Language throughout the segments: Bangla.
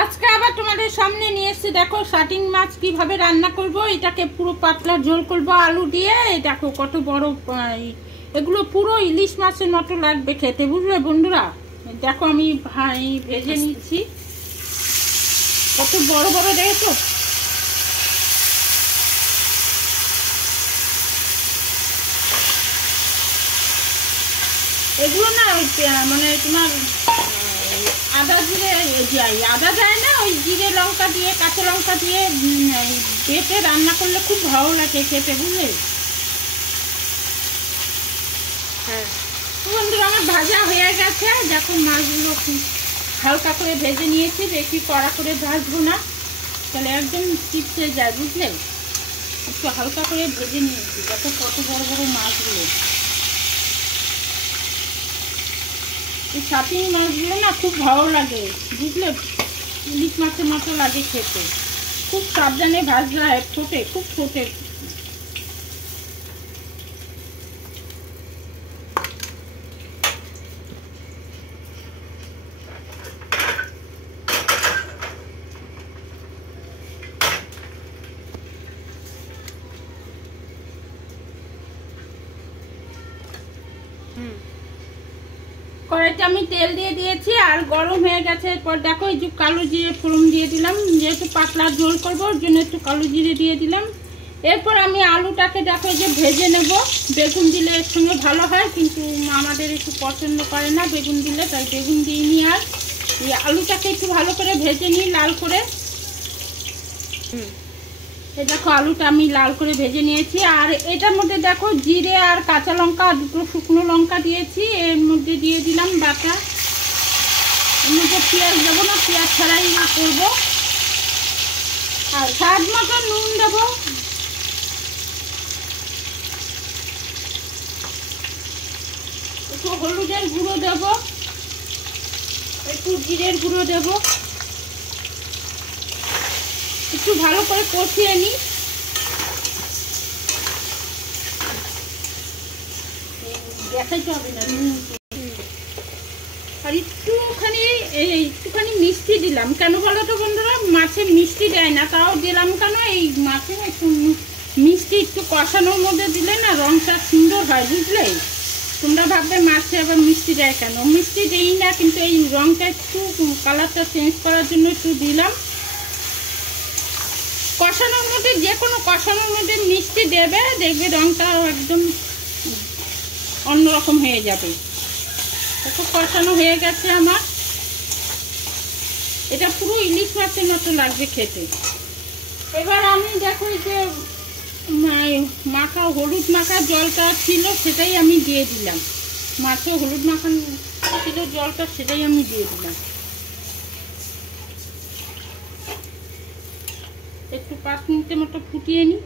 আজকে আবার তোমাদের সামনে নিয়ে এসেছি। দেখো শাটিং মাছ কিভাবে রান্না করব। এটাকে পুরো পাতলা ঝোল করব আলু দিয়ে। দেখো কত বড়, এগুলো পুরো ইলিশ মাছের মতো লাগবে খেতে, বুঝলে বন্ধুরা। দেখো আমি ভেজে নিচ্ছি, কত বড় বড় দেখো। এগুলো না মানে তোমার আদা জিরে আদা দেয় না, ওই জিরে লঙ্কা দিয়ে কাঁচা লঙ্কা দিয়ে বেটে রান্না করলে খুব ভালো লাগে খেতে, বুঝলে। হ্যাঁ বন্ধুরা, আমার ভাজা হয়ে গেছে। দেখো মাছগুলো হালকা করে ভেজে নিয়েছি, বেশি কড়া করে ভাজবো না, তাহলে একদম চিপসে যায়, বুঝলে। একটু হালকা করে ভেজে নিয়েছি। দেখো কত বড় বড় মাছগুলো। এই শাটিং মাছগুলো না খুব ভালো লাগে, বুঝলে, ইলিশ মাছের মতো লাগে খেতে। খুব সাবধানে ভাজতে হয়, ফোটে, খুব ফোটে। কড়াইতে আমি তেল দিয়ে দিয়েছি আর গরম হয়ে গেছে। এরপর দেখো এই যে কালো জিরে ফোড়ন দিয়ে দিলাম, যেহেতু পাতলা ঝোল করবো ওর জন্য একটু কালো জিরে দিয়ে দিলাম। এরপর আমি আলুটাকে দেখো যে ভেজে নেব। বেগুন দিলে এর সঙ্গে ভালো হয়, কিন্তু আমাদের একটু পছন্দ করে না বেগুন দিলে, তাই বেগুন দিইনি। আর এই আলুটাকে একটু ভালো করে ভেজে নিই লাল করে। এই দেখো আলুটা আমি লাল করে ভেজে নিয়েছি। আর এটার মধ্যে দেখো জিরে আর কাঁচা লঙ্কা, দুটো শুকনো লঙ্কা দিয়েছি। এর মধ্যে দিয়ে দিলাম বাটা। এর মধ্যে পেঁয়াজ দেবো না, পেঁয়াজ ছাড়াই করবো। আর স্বাদ মতো নুন দেবো। একটু হলুদের গুঁড়ো দেবো, একটু জিরের গুঁড়ো দেবো। একটু ভালো করে কষিয়ে নিই। দেখাইতে হবে না। আর একটুখানি মিষ্টি দিলাম। কেন বলো তো বন্ধুরা, মাছে মিষ্টি দেয় না, তাও দিলাম কেন, এই মাছে একটু মিষ্টি একটু কষানোর মধ্যে দিলে না রংটা সুন্দর হয়, বুঝলে। তোমরা ভাববে মাছে আবার মিষ্টি দেয় কেন, মিষ্টি দিই না, কিন্তু এই রংটা একটু কালারটা চেঞ্জ করার জন্য একটু দিলাম। কষানোর মধ্যে, যে কোনো কষানোর মধ্যে মিষ্টি দেবে, দেখবে রংটা একদম অন্যরকম হয়ে যাবে। একটু কষানো হয়ে গেছে আমার। এটা পুরো ইলিশ মাছের মতো লাগবে খেতে। এবার আমি দেখো যে হলুদ মাখা জলটা ছিল সেটাই আমি দিয়ে দিলাম। মাছে হলুদ মাখা ছিল জলটা, সেটাই আমি দিয়ে দিলাম। একটু 5 মিনিটের মতো ফুটিয়ে নিই।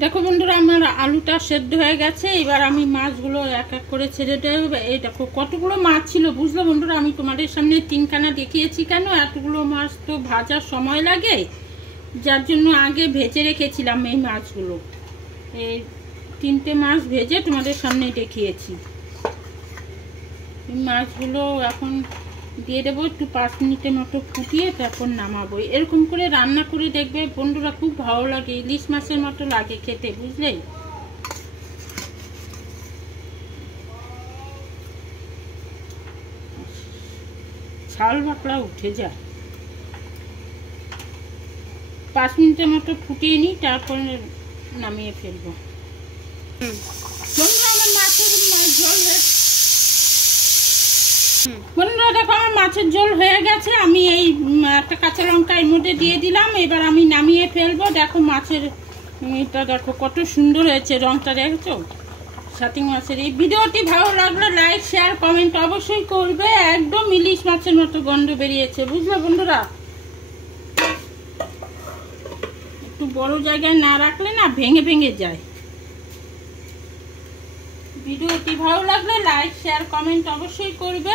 দেখো বন্ধুরা, আমার আলুটা সেদ্ধ হয়ে গেছে। এবার আমি মাছগুলো এক এক করে ছেড়ে দেবো। এই দেখো কতগুলো মাছ ছিল, বুঝলে বন্ধুরা। আমি তোমাদের সামনে 3খানা দেখিয়েছি কেন, এতগুলো মাছ তো ভাজার সময় লাগে, যার জন্য আগে ভেজে রেখেছিলাম এই মাছগুলো। এই 3টে মাছ ভেজে তোমাদের সামনে দেখিয়েছি। এই মাছগুলো এখন দিয়ে দেবো, একটু 5 মিনিটের মতো ফুটিয়ে তারপর নামাবো। এরকম করে রান্না করে দেখবে বন্ধুরা, খুব ভালো লাগে, ইলিশ মাছের মতো লাগে খেতে, বুঝলে। ছাল বাকলা উঠে যায়। 5 মিনিটের মতো ফুটিয়ে নিই, তারপরে নামিয়ে ফেলবো। বন্ধুরা, আমার মাছের ঝোল বন্ধুরা দেখো আমার মাছের ঝোল হয়ে গেছে। আমি এই একটা কাঁচা লঙ্কা এর মধ্যে দিয়ে দিলাম। এবার আমি নামিয়ে ফেলবো। দেখো মাছের এটা দেখো কত সুন্দর হয়েছে, রংটা দেখছো শাটিং মাছের। এই ভিডিওটি ভালো লাগলে লাইক শেয়ার কমেন্ট অবশ্যই করবে। একদম ইলিশ মাছের মতো গন্ধ বেরিয়েছে, বুঝলে বন্ধুরা। একটু বড় জায়গায় না রাখলে না ভেঙে ভেঙে যায়। ভিডিওটি ভালো লাগলে লাইক শেয়ার কমেন্ট অবশ্যই করবে।